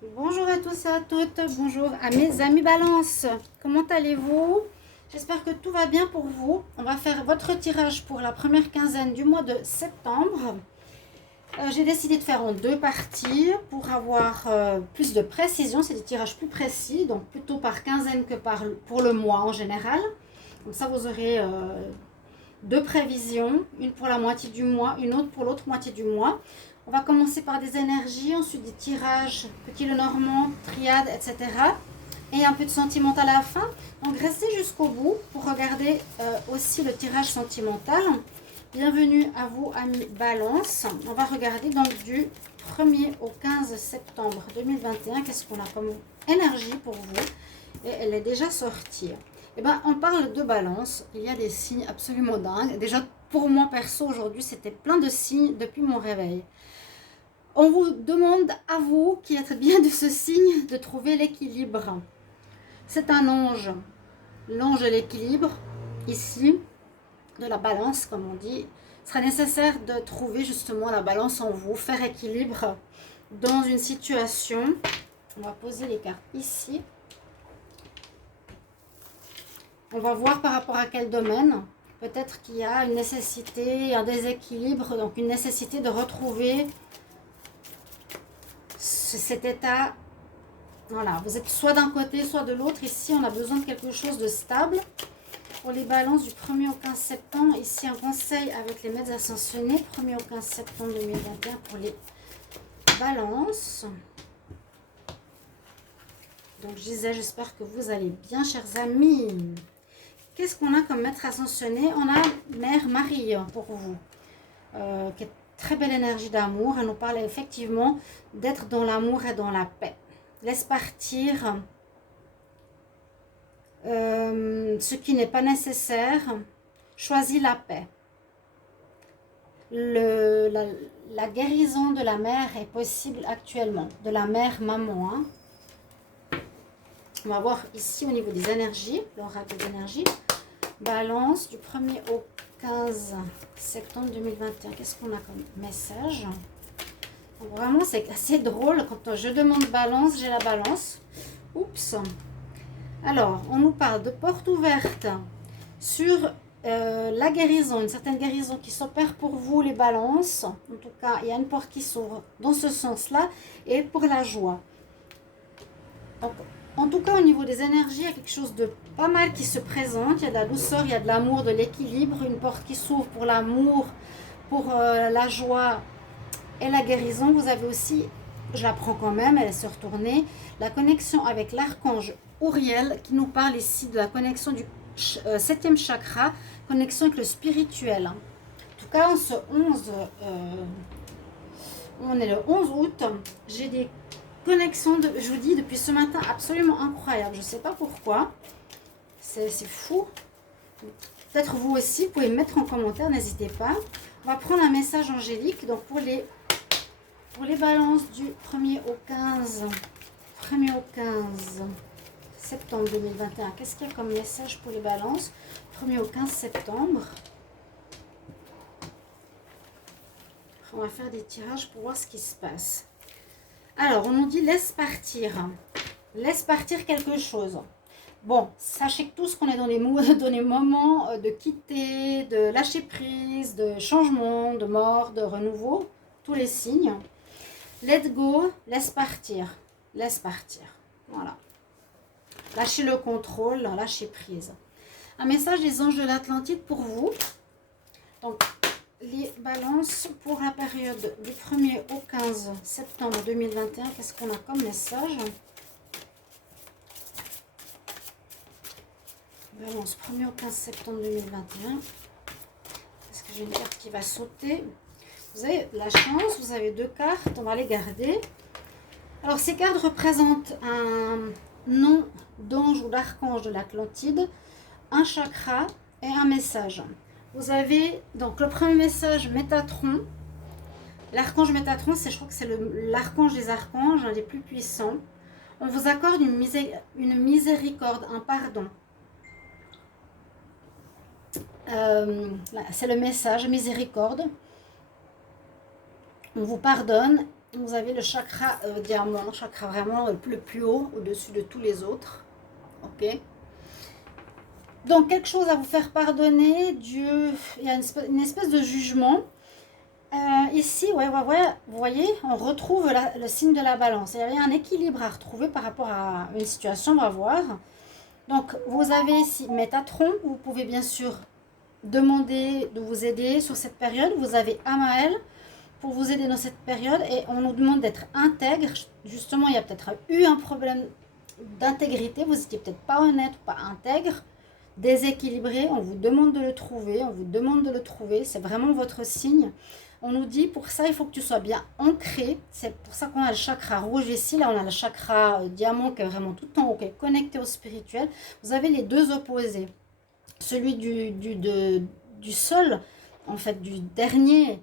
Bonjour à tous et à toutes, bonjour à mes amis Balance. Comment allez-vous? J'espère que tout va bien pour vous. On va faire votre tirage pour la première quinzaine du mois de septembre. J'ai décidé de faire en deux parties pour avoir plus de précision. C'est des tirages plus précis, donc plutôt par quinzaine que pour le mois en général. Comme ça, vous aurez deux prévisions, une pour la moitié du mois, une autre pour l'autre moitié du mois. On va commencer par des énergies, ensuite des tirages, petit Lenormand, triade, etc. Et un peu de sentimental à la fin. Donc restez jusqu'au bout pour regarder aussi le tirage sentimental. Bienvenue à vous, amis Balance. On va regarder donc du 1er au 15 septembre 2021. Qu'est-ce qu'on a comme énergie pour vous? Et elle est déjà sortie. Eh ben, on parle de Balance. Il y a des signes absolument dingues. Déjà, pour moi perso, aujourd'hui, c'était plein de signes depuis mon réveil. On vous demande à vous, qui êtes bien de ce signe, de trouver l'équilibre. C'est un ange, l'ange de l'équilibre, ici, de la balance, comme on dit. Il sera nécessaire de trouver justement la balance en vous, faire équilibre dans une situation. On va poser les cartes ici. On va voir par rapport à quel domaine. Peut-être qu'il y a une nécessité, un déséquilibre, donc une nécessité de retrouver cet état. Voilà, vous êtes soit d'un côté, soit de l'autre. Ici, on a besoin de quelque chose de stable. Pour les balances du 1er au 15 septembre, ici un conseil avec les maîtres ascensionnés. 1er au 15 septembre 2021 pour les balances. Donc, je disais, j'espère que vous allez bien, chers amis. Qu'est-ce qu'on a comme maître ascensionné? On a Mère Marie pour vous, qui est très belle énergie d'amour. Elle nous parle effectivement d'être dans l'amour et dans la paix. Laisse partir ce qui n'est pas nécessaire. Choisis la paix. La guérison de la mère est possible actuellement. De la mère maman. Hein. On va voir ici au niveau des énergies, l'oracle des énergies. Balance du 1er au 15 septembre 2021. Qu'est-ce qu'on a comme message? Donc vraiment, c'est assez drôle. Quand je demande balance, j'ai la balance. Oups. Alors, on nous parle de porte ouverte sur la guérison, une certaine guérison qui s'opère pour vous, les balances. En tout cas, il y a une porte qui s'ouvre dans ce sens-là. Et pour la joie. Donc, en tout cas, au niveau des énergies, il y a quelque chose de pas mal qui se présente. Il y a de la douceur, il y a de l'amour, de l'équilibre. Une porte qui s'ouvre pour l'amour, pour la joie et la guérison. Vous avez aussi, je la prends quand même, elle est se retournée, la connexion avec l'archange Uriel qui nous parle ici de la connexion du 7e chakra, connexion avec le spirituel. En tout cas, on est le 11 août, j'ai des connexions, je vous dis, depuis ce matin, absolument incroyables. Je ne sais pas pourquoi, c'est fou. Peut-être vous aussi, vous pouvez me mettre en commentaire, n'hésitez pas. On va prendre un message angélique, donc pour les balances du 1er au 15 septembre 2021. Qu'est-ce qu'il y a comme message pour les balances 1er au 15 septembre. On va faire des tirages pour voir ce qui se passe. Alors, on nous dit laisse partir. Laisse partir quelque chose. Bon, sachez que tous qu'on est dans les moments de quitter, de lâcher prise, de changement, de mort, de renouveau. Tous les signes. Let go, laisse partir. Laisse partir. Voilà. Lâchez le contrôle, lâchez prise. Un message des anges de l'Atlantide pour vous. Donc, les balances pour la période du 1er au 15 septembre 2021. Qu'est-ce qu'on a comme message? Balance 1er au 15 septembre 2021. Est-ce que j'ai une carte qui va sauter? Vous avez la chance, vous avez deux cartes, on va les garder. Alors, ces cartes représentent un nom d'ange ou d'archange de l'Atlantide, un chakra et un message. Vous avez donc le premier message, Métatron. L'archange Métatron, je crois que c'est l'archange des archanges, un des plus puissants. On vous accorde une miséricorde, un pardon. C'est le message, miséricorde. On vous pardonne Vous avez le chakra diamant, le chakra vraiment le plus haut, au-dessus de tous les autres. Ok. Donc, quelque chose à vous faire pardonner. Dieu, il y a une espèce de jugement. Ici, ouais, vous voyez, on retrouve le signe de la balance. Il y avait un équilibre à retrouver par rapport à une situation, on va voir. Donc, vous avez ici Métatron. Vous pouvez bien sûr demander de vous aider sur cette période. Vous avez Amael pour vous aider dans cette période. Et on nous demande d'être intègre. Justement, il y a peut-être eu un problème d'intégrité. Vous n'étiez peut-être pas honnête ou pas intègre. Déséquilibré, on vous demande de le trouver. On vous demande de le trouver. C'est vraiment votre signe. On nous dit, pour ça, il faut que tu sois bien ancré. C'est pour ça qu'on a le chakra rouge ici. Là, on a le chakra diamant qui est vraiment tout en haut, qui est connecté au spirituel. Vous avez les deux opposés. Celui du sol, en fait, du dernier,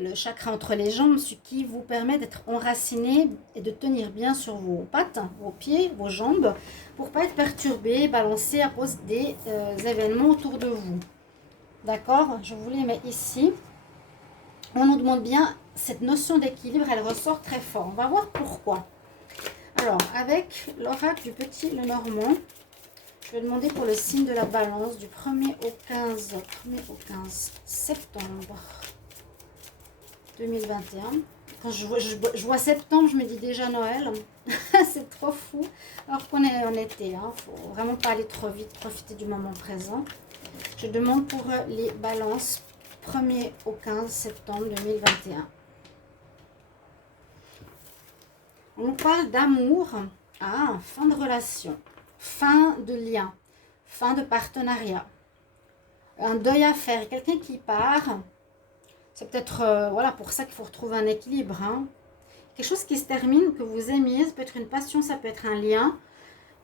le chakra entre les jambes, ce qui vous permet d'être enraciné et de tenir bien sur vos pattes, vos pieds, vos jambes, pour ne pas être perturbé, balancé à cause des événements autour de vous. D'accord? Je vous les mets ici. On nous demande bien, cette notion d'équilibre, elle ressort très fort. On va voir pourquoi. Alors, avec l'oracle du petit Lenormand, je vais demander pour le signe de la balance du 1er au 15 septembre 2021. Quand je vois septembre, je me dis déjà Noël. C'est trop fou. Alors qu'on est en été. Il ne faut vraiment pas aller trop vite, profiter du moment présent. Je demande pour les balances 1er au 15 septembre 2021. On parle d'amour, fin de relation, fin de lien, fin de partenariat, un deuil à faire, quelqu'un qui part. C'est peut-être voilà, pour ça qu'il faut retrouver un équilibre. Quelque chose qui se termine, que vous aimiez, ça peut être une passion, ça peut être un lien,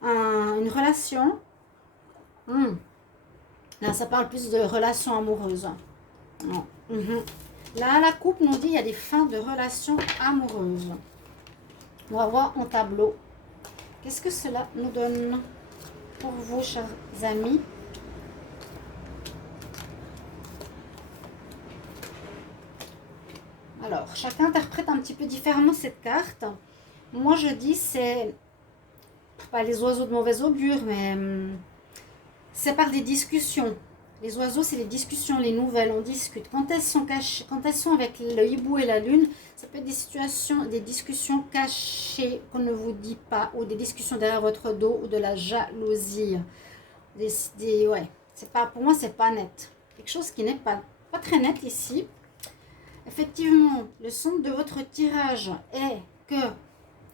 une relation. Là, ça parle plus de relations amoureuses. Là, la coupe nous dit qu'il y a des fins de relations amoureuses. On va voir en tableau. Qu'est-ce que cela nous donne pour vous, chers amis? Alors, chacun interprète un petit peu différemment cette carte. Moi, je dis c'est pas les oiseaux de mauvais augure, mais c'est par des discussions. Les oiseaux, c'est les discussions, les nouvelles, on discute. Quand elles sont cachées, quand elles sont avec le hibou et la lune, ça peut être des situations, des discussions cachées qu'on ne vous dit pas, ou des discussions derrière votre dos, ou de la jalousie. Ouais, c'est pas, pour moi, c'est pas net. Quelque chose qui n'est pas très net ici. Effectivement, le son de votre tirage est que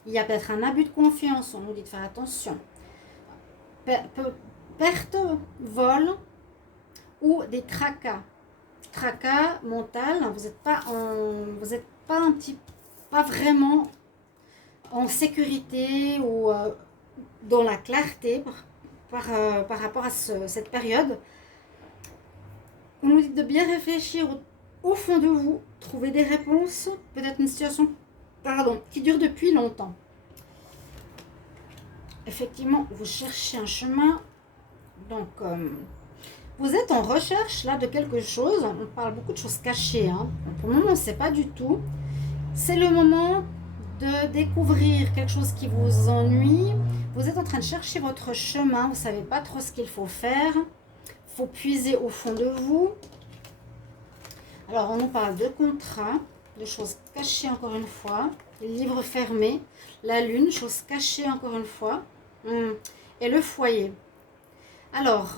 il y a peut-être un abus de confiance, on nous dit de faire attention. Perte, vol, ou des tracas mental. Vous n'êtes pas vraiment en sécurité ou dans la clarté par rapport à cette période. On nous dit de bien réfléchir au fond de vous, trouver des réponses, peut-être une situation qui dure depuis longtemps. Effectivement, vous cherchez un chemin, donc vous êtes en recherche là de quelque chose. On parle beaucoup de choses cachées. Pour le moment, on ne sait pas du tout. C'est le moment de découvrir quelque chose qui vous ennuie. Vous êtes en train de chercher votre chemin. Vous ne savez pas trop ce qu'il faut faire. Il faut puiser au fond de vous. Alors, on nous parle de contrats, de choses cachées encore une fois. Les livres fermés. La lune, choses cachées encore une fois. Et le foyer. Alors,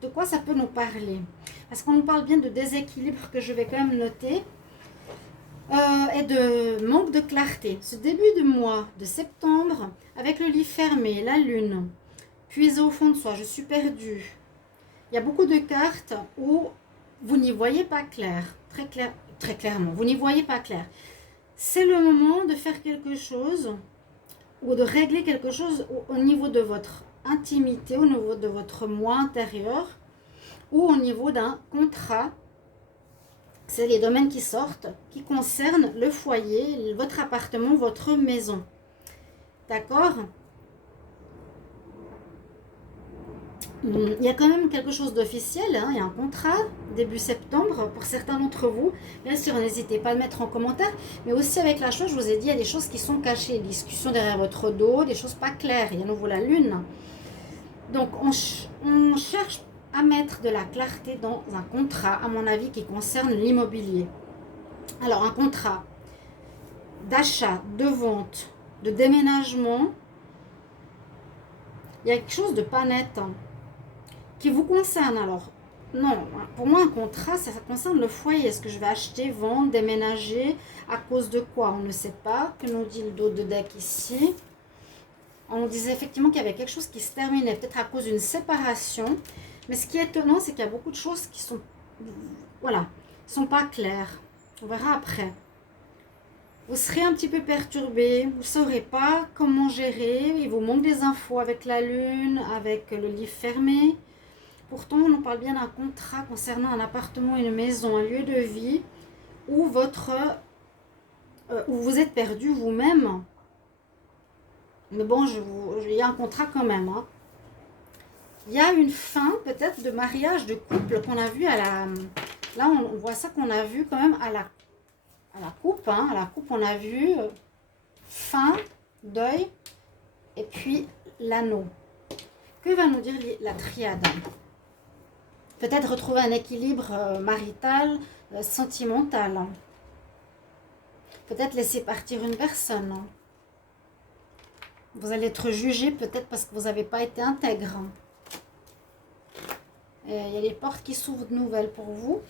de quoi ça peut nous parler? Parce qu'on nous parle bien de déséquilibre que je vais quand même noter et de manque de clarté. Ce début de mois de septembre, avec le lit fermé, la lune, puiser au fond de soi, je suis perdue. Il y a beaucoup de cartes où vous n'y voyez pas clair, très clairement, vous n'y voyez pas clair. C'est le moment de faire quelque chose ou de régler quelque chose au niveau de votre intimité, au niveau de votre moi intérieur ou au niveau d'un contrat. C'est les domaines qui sortent, qui concernent le foyer, votre appartement, votre maison. D'accord? Il y a quand même quelque chose d'officiel, hein, il y a un contrat début septembre pour certains d'entre vous. Bien sûr, n'hésitez pas à le mettre en commentaire, mais aussi avec la chose, je vous ai dit, il y a des choses qui sont cachées, des discussions derrière votre dos, des choses pas claires, il y a à nouveau la lune. Donc, on cherche à mettre de la clarté dans un contrat, à mon avis, qui concerne l'immobilier. Alors, un contrat d'achat, de vente, de déménagement, il y a quelque chose de pas net, hein, qui vous concerne. Alors, non, pour moi, un contrat, ça concerne le foyer. Est-ce que je vais acheter, vendre, déménager? À cause de quoi? On ne sait pas. Que nous dit le dos de deck ici? On nous disait effectivement qu'il y avait quelque chose qui se terminait, peut-être à cause d'une séparation. Mais ce qui est étonnant, c'est qu'il y a beaucoup de choses qui sont, voilà, sont pas claires. On verra après. Vous serez un petit peu perturbé, vous ne saurez pas comment gérer, il vous manque des infos avec la lune, avec le livre fermé. Pourtant, on nous parle bien d'un contrat concernant un appartement, une maison, un lieu de vie où, où vous êtes perdu vous-même. Mais bon, il y a un contrat quand même, hein. Il y a une fin peut-être de mariage, de couple qu'on a vu à la... Là, on voit ça qu'on a vu quand même à la coupe. Hein. À la coupe, on a vu fin, deuil et puis l'anneau. Que va nous dire la triade? Peut-être retrouver un équilibre marital, sentimental. Peut-être laisser partir une personne. Vous allez être jugé peut-être parce que vous n'avez pas été intègre. Il y a les portes qui s'ouvrent de nouvelles pour vous.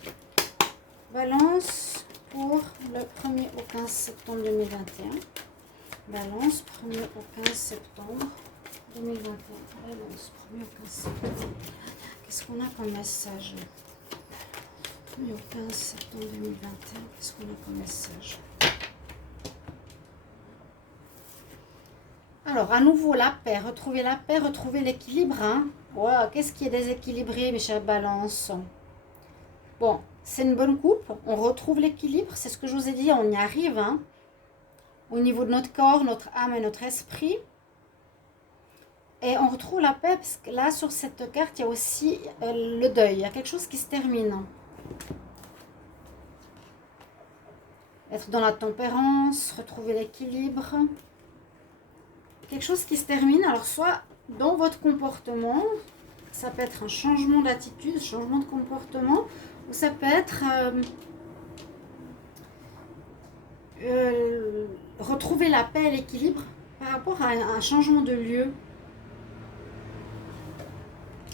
Balance pour le 1er au 15 septembre 2021. Balance 1er au 15 septembre 2021. Balance 1er au 15 septembre. Qu'est-ce qu'on a comme message? 1er au 15 septembre 2021. Qu'est-ce qu'on a comme message? Alors, à nouveau, la paix. Retrouver la paix, retrouver l'équilibre. Hein. Wow, qu'est-ce qui est déséquilibré, mes chers balances? Bon, c'est une bonne coupe. On retrouve l'équilibre. C'est ce que je vous ai dit, on y arrive. Hein. Au niveau de notre corps, notre âme et notre esprit. Et on retrouve la paix, parce que là, sur cette carte, il y a aussi le deuil. Il y a quelque chose qui se termine. Être dans la tempérance, retrouver l'équilibre. Quelque chose qui se termine, alors soit dans votre comportement, ça peut être un changement d'attitude, changement de comportement, ou ça peut être retrouver la paix et l'équilibre par rapport à un changement de lieu.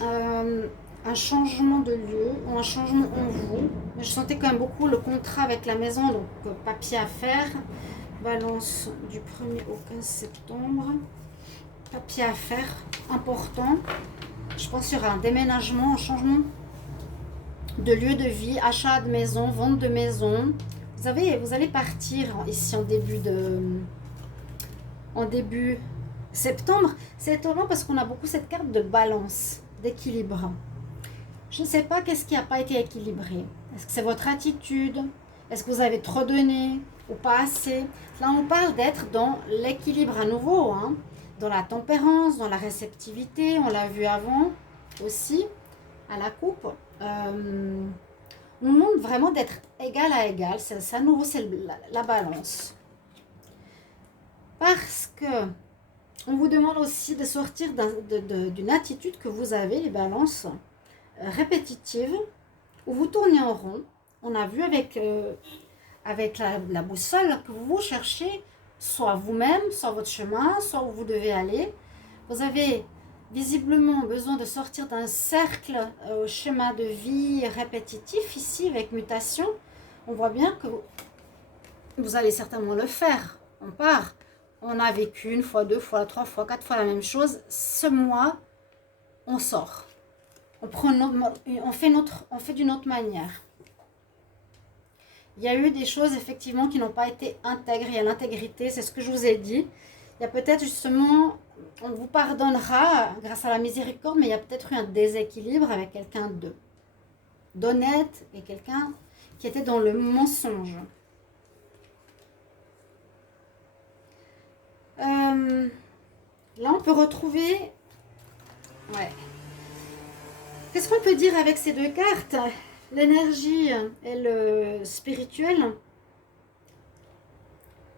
Un changement de lieu ou un changement en vous. Mais je sentais quand même beaucoup le contrat avec la maison, donc papier à faire. Balance du 1er au 15 septembre. Papier à faire, important. Je pense qu'il y aura un déménagement, un changement de lieu de vie, achat de maison, vente de maison. Vous allez partir ici en début septembre. C'est étonnant parce qu'on a beaucoup cette carte de balance, d'équilibre. Je ne sais pas qu'est-ce qui n'a pas été équilibré. Est-ce que c'est votre attitude? Est-ce que vous avez trop donné ou pas assez? Là, on parle d'être dans l'équilibre à nouveau, hein, dans la tempérance, dans la réceptivité. On l'a vu avant aussi, à la coupe. On montre vraiment d'être égal à égal. C'est à nouveau, c'est la balance. Parce que on vous demande aussi de sortir d'une attitude que vous avez, les balances, répétitive, où vous tournez en rond. On a vu avec la boussole que vous cherchez soit vous-même, soit votre chemin, soit où vous devez aller. Vous avez visiblement besoin de sortir d'un cercle schéma de vie répétitif ici avec mutation. On voit bien que vous allez certainement le faire. On part. On a vécu une fois, deux fois, trois fois, quatre fois la même chose. Ce mois, on sort. On fait d'une autre manière. Il y a eu des choses effectivement qui n'ont pas été intègres. Il y a l'intégrité, c'est ce que je vous ai dit. Il y a peut-être justement, on vous pardonnera grâce à la miséricorde, mais il y a peut-être eu un déséquilibre avec quelqu'un d'honnête et quelqu'un qui était dans le mensonge. Là, on peut retrouver... Ouais. Qu'est-ce qu'on peut dire avec ces deux cartes? L'énergie et le spirituel.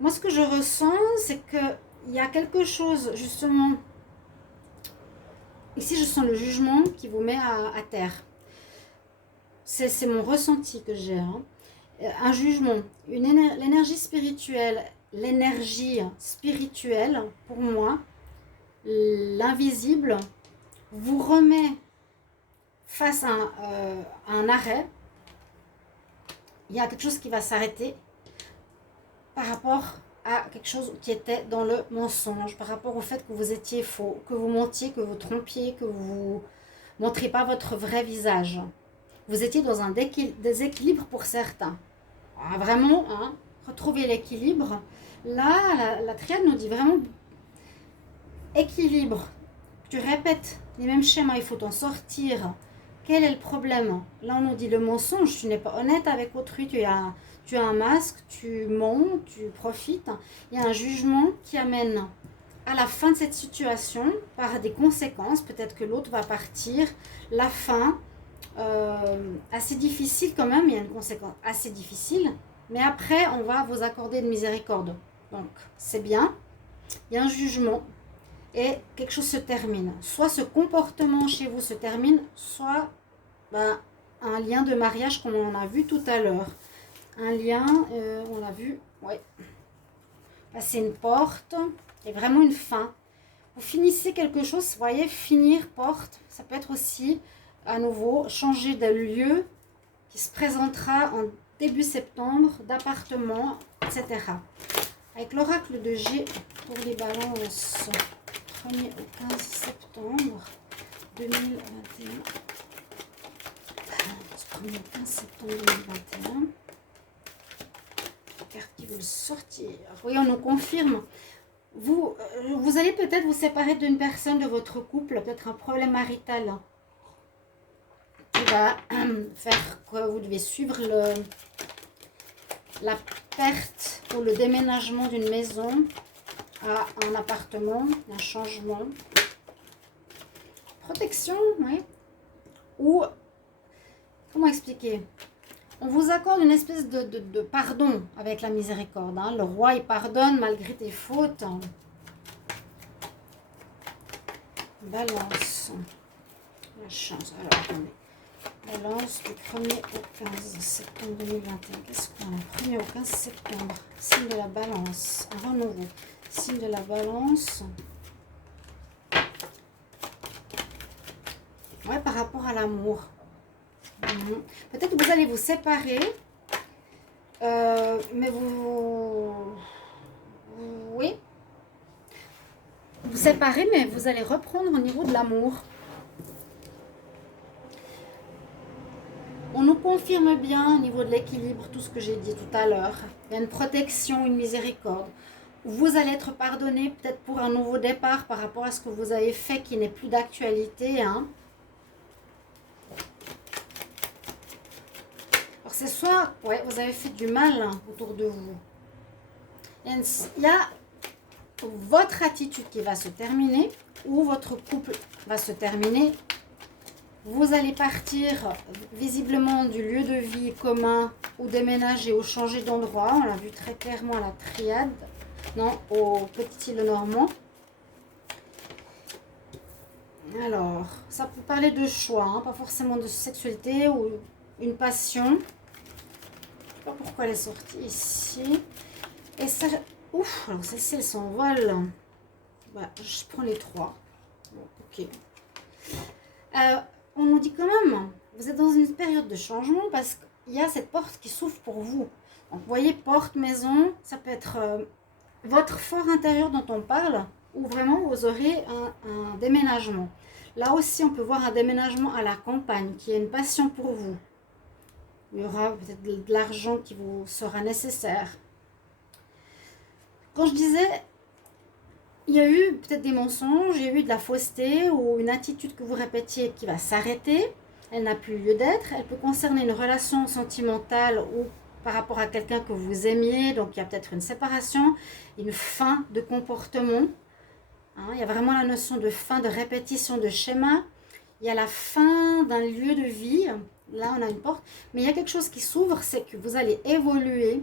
Moi, ce que je ressens, c'est qu'il y a quelque chose, justement, ici je sens le jugement qui vous met à terre. C'est mon ressenti que j'ai. Hein. Un jugement, l'énergie spirituelle, pour moi, l'invisible, vous remet face à un arrêt. Il y a quelque chose qui va s'arrêter par rapport à quelque chose qui était dans le mensonge, par rapport au fait que vous étiez faux, que vous mentiez, que vous trompiez, que vous ne montriez pas votre vrai visage. Vous étiez dans un déséquilibre pour certains. Ah, vraiment, hein, retrouver l'équilibre. Là, la triade nous dit vraiment équilibre. Tu répètes les mêmes schémas, il faut t'en sortir. Quel est le problème? Là, on nous dit le mensonge, tu n'es pas honnête avec autrui, tu as un masque, tu mens, tu profites. Il y a un jugement qui amène à la fin de cette situation par des conséquences. Peut-être que l'autre va partir. La fin, assez difficile quand même, il y a une conséquence assez difficile. Mais après, on va vous accorder une miséricorde. Donc, c'est bien. Il y a un jugement. Et quelque chose se termine. Soit ce comportement chez vous se termine, soit un lien de mariage comme on a vu tout à l'heure. Un lien, on l'a vu, ouais. Là, c'est une porte et vraiment une fin. Vous finissez quelque chose, vous voyez, finir porte. Ça peut être aussi, à nouveau, changer de lieu qui se présentera en début septembre, d'appartement, etc. Avec l'oracle de G pour les balances. 1er au 15 septembre 2021. 1er au 15 septembre 2021. Carte qui veut sortir. Oui, on nous confirme. Vous allez peut-être vous séparer d'une personne de votre couple, peut-être un problème marital qui va faire que vous devez suivre la perte ou le déménagement d'une maison à un appartement, un changement, protection, oui. Ou, comment expliquer? On vous accorde une espèce de pardon avec la miséricorde. Hein. Le roi, il pardonne malgré tes fautes. Balance. La chance. Alors, attendez. Balance du 1er au 15 septembre 2021. Qu'est-ce qu'on a? 1er au 15 septembre. Signe de la balance. Un renouveau. Signe de la balance. Ouais, par rapport à l'amour. Peut-être que vous allez vous séparer. Mais oui. Vous séparez, mais vous allez reprendre au niveau de l'amour. On nous confirme bien au niveau de l'équilibre tout ce que j'ai dit tout à l'heure. Il y a une protection, une miséricorde. Vous allez être pardonné peut-être pour un nouveau départ par rapport à ce que vous avez fait qui n'est plus d'actualité. Hein. Alors c'est soit ouais, vous avez fait du mal autour de vous. Il y a votre attitude qui va se terminer ou votre couple va se terminer. Vous allez partir visiblement du lieu de vie commun ou déménager ou changer d'endroit. On l'a vu très clairement à la triade. Non, au petit île normand. Alors, ça peut parler de choix, hein, pas forcément de sexualité ou une passion. Je ne sais pas pourquoi elle est sortie ici. Et ça, ouf, alors celle-ci, elle s'envole. Bah, je prends les trois. Bon, ok. On nous dit quand même, vous êtes dans une période de changement parce qu'il y a cette porte qui s'ouvre pour vous. Donc, vous voyez, porte, maison, ça peut être votre fort intérieur dont on parle, ou vraiment vous aurez un déménagement. Là aussi, on peut voir un déménagement à la campagne, qui est une passion pour vous. Il y aura peut-être de l'argent qui vous sera nécessaire. Quand je disais, il y a eu peut-être des mensonges, il y a eu de la fausseté ou une attitude que vous répétiez qui va s'arrêter. Elle n'a plus lieu d'être. Elle peut concerner une relation sentimentale ou par rapport à quelqu'un que vous aimiez. Donc, il y a peut-être une séparation, une fin de comportement. Hein, il y a vraiment la notion de fin, de répétition de schéma. il y a la fin d'un lieu de vie. Là, on a une porte. Mais il y a quelque chose qui s'ouvre, c'est que vous allez évoluer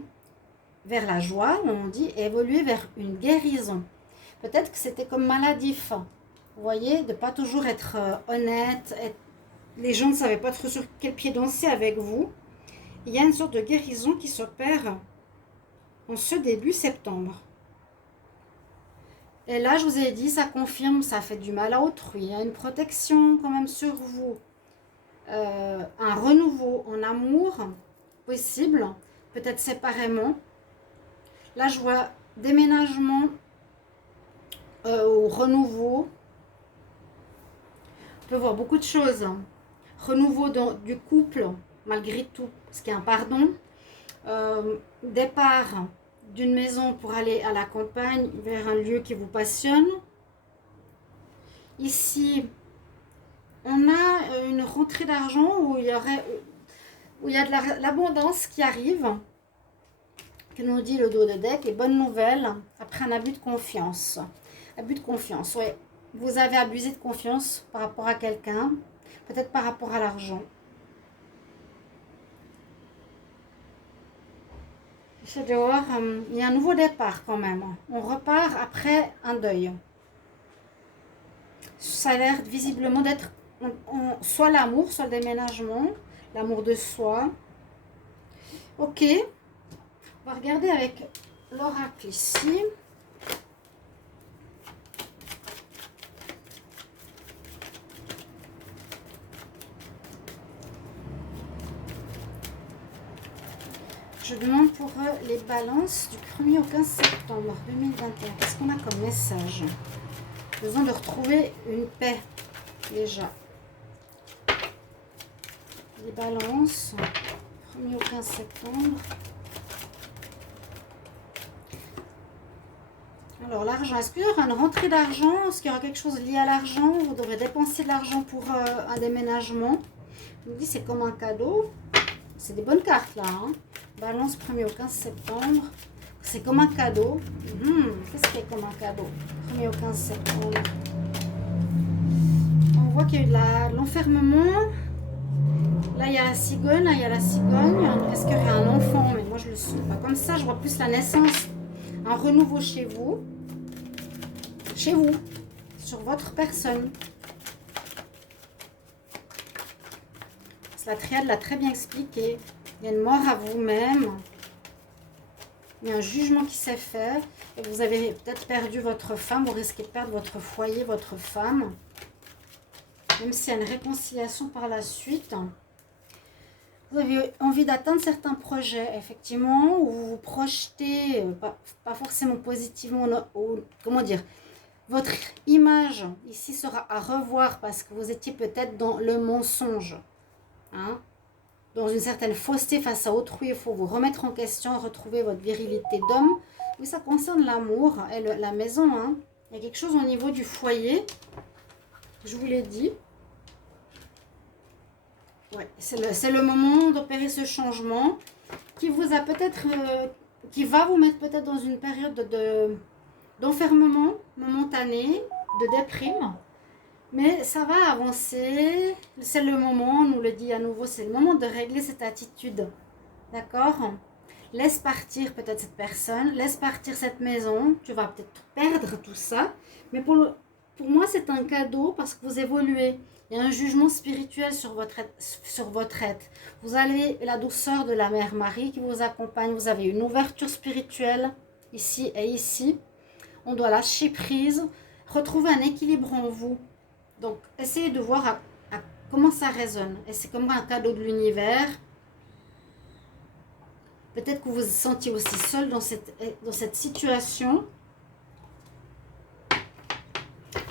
vers la joie, on dit évoluer vers une guérison. Peut-être que c'était comme maladif. Vous voyez, de ne pas toujours être honnête. Les gens ne savaient pas trop sur quel pied danser avec vous. Il y a une sorte de guérison qui s'opère en ce début septembre. Et là, je vous ai dit, ça confirme, ça fait du mal à autrui. Il y a une protection quand même sur vous. Un renouveau en amour possible, peut-être séparément. Là, je vois déménagement au renouveau. On peut voir beaucoup de choses. Renouveau du couple, malgré tout, parce qu'il y a un pardon. Départ d'une maison pour aller à la campagne vers un lieu qui vous passionne. Ici, on a une rentrée d'argent où il y a de l'abondance qui arrive, que nous dit le dos de deck, et bonne nouvelle après un abus de confiance. Abus de confiance, oui. Vous avez abusé de confiance par rapport à quelqu'un, peut-être par rapport à l'argent. Dehors, il y a un nouveau départ quand même. On repart après un deuil. Ça a l'air visiblement d'être soit l'amour, soit le déménagement, l'amour de soi. Ok, on va regarder avec l'oracle ici. Je demande pour les balances du 1er au 15 septembre 2021. Qu'est-ce qu'on a comme message? Besoin de retrouver une paix, déjà. Les balances, 1er au 15 septembre. Alors, l'argent. Est-ce qu'il y aura une rentrée d'argent? Est-ce qu'il y aura quelque chose lié à l'argent? Vous devrez dépenser de l'argent pour un déménagement. Je me dis, c'est comme un cadeau. C'est des bonnes cartes, là, hein. Balance 1er au 15 septembre. C'est comme un cadeau. Qu'est-ce qui est comme un cadeau? 1er au 15 septembre. On voit qu'il y a eu de l'enfermement. Là, il y a la cigogne. Là, il y a la cigogne. Est-ce qu'il y aurait un enfant? Mais moi, je le sens pas comme ça. Je vois plus la naissance. Un renouveau chez vous. Chez vous. Sur votre personne. La triade l'a très bien expliqué. Il y a une mort à vous-même. Il y a un jugement qui s'est fait. Et vous avez peut-être perdu votre femme. Vous risquez de perdre votre foyer, votre femme. Même s'il y a une réconciliation par la suite. Vous avez envie d'atteindre certains projets, effectivement, où vous vous projetez, pas forcément positivement, comment dire, votre image ici sera à revoir parce que vous étiez peut-être dans le mensonge. Hein? Dans une certaine fausseté face à autrui, il faut vous remettre en question, retrouver votre virilité d'homme. Oui, ça concerne l'amour et la maison. Hein? Il y a quelque chose au niveau du foyer, je vous l'ai dit. Ouais, c'est le moment d'opérer ce changement qui vous a peut-être, qui va vous mettre peut-être dans une période d'enfermement momentané, de déprime. Mais ça va avancer, c'est le moment, on nous le dit à nouveau, c'est le moment de régler cette attitude, d'accord? Laisse partir peut-être cette personne, laisse partir cette maison, tu vas peut-être perdre tout ça, mais pour moi c'est un cadeau parce que vous évoluez. Il y a un jugement spirituel sur votre être. Vous avez la douceur de la Mère Marie qui vous accompagne, vous avez une ouverture spirituelle ici et ici. On doit lâcher prise, retrouver un équilibre en vous. Donc, essayez de voir comment ça résonne. Et c'est comme un cadeau de l'univers. Peut-être que vous vous sentiez aussi seul dans cette situation.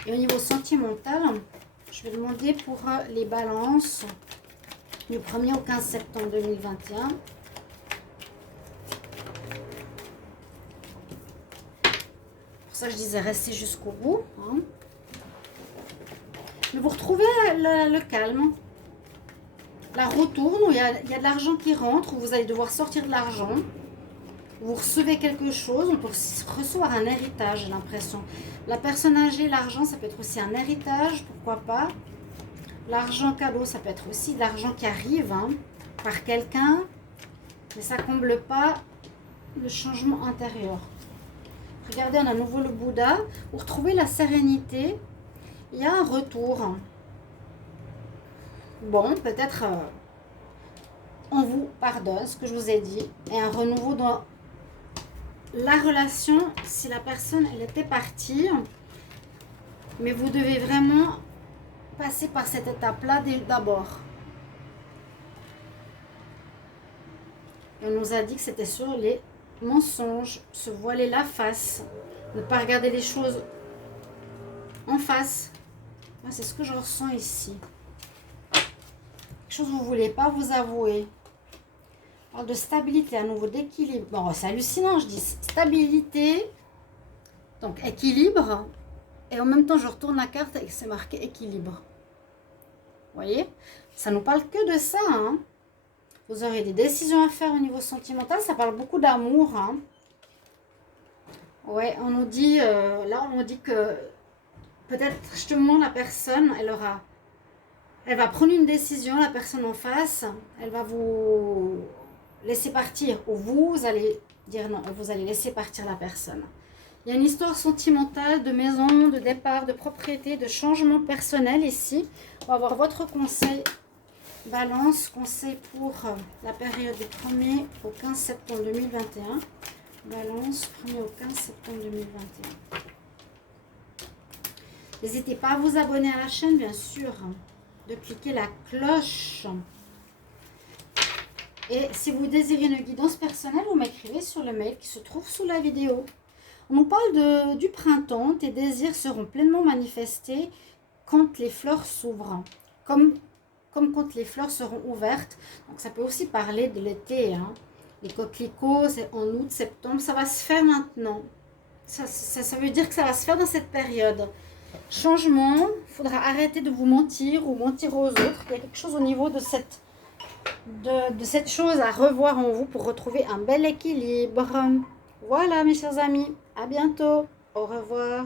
Et au niveau sentimental, je vais demander pour les balances du 1er au 15 septembre 2021. Pour ça, je disais rester jusqu'au bout. Hein. Mais vous retrouvez le calme. La roue tourne, où il y a de l'argent qui rentre, où vous allez devoir sortir de l'argent. Vous recevez quelque chose, on peut recevoir un héritage, j'ai l'impression. La personne âgée, l'argent, ça peut être aussi un héritage, pourquoi pas. L'argent cadeau, ça peut être aussi de l'argent qui arrive hein, par quelqu'un, mais ça ne comble pas le changement intérieur. Regardez, on a à nouveau le Bouddha. Pour trouver la sérénité, il y a un retour. Bon, peut-être on vous pardonne ce que je vous ai dit. Et un renouveau dans la relation, si la personne elle était partie. Mais vous devez vraiment passer par cette étape-là d'abord. On nous a dit que c'était sur les mensonges, se voiler la face, ne pas regarder les choses en face. C'est ce que je ressens ici. Quelque chose que vous ne voulez pas vous avouer. On parle de stabilité, à nouveau d'équilibre. Bon, c'est hallucinant, je dis stabilité, donc équilibre. Et en même temps, je retourne la carte et c'est marqué équilibre. Vous voyez? Ça nous parle que de ça. Hein? Vous aurez des décisions à faire au niveau sentimental. Ça parle beaucoup d'amour. Hein? Ouais, on nous dit... là, on nous dit que peut-être justement la personne, elle va prendre une décision, la personne en face. Elle va vous laisser partir. Ou vous allez dire non. Vous allez laisser partir la personne. Il y a une histoire sentimentale de maison, de départ, de propriété, de changement personnel ici. On va avoir votre conseil balance, conseil pour la période du 1er au 15 septembre 2021. Balance, 1er au 15 septembre 2021. N'hésitez pas à vous abonner à la chaîne, bien sûr, de cliquer la cloche. Et si vous désirez une guidance personnelle, vous m'écrivez sur le mail qui se trouve sous la vidéo. On nous parle du printemps. Tes désirs seront pleinement manifestés quand les fleurs s'ouvrent. Comme quand les fleurs seront ouvertes. Donc ça peut aussi parler de l'été. Hein. Les coquelicots, c'est en août, septembre. Ça va se faire maintenant. Ça veut dire que ça va se faire dans cette période. Changement. Il faudra arrêter de vous mentir ou mentir aux autres. Il y a quelque chose au niveau de cette chose à revoir en vous pour retrouver un bel équilibre. Voilà mes chers amis, à bientôt, au revoir.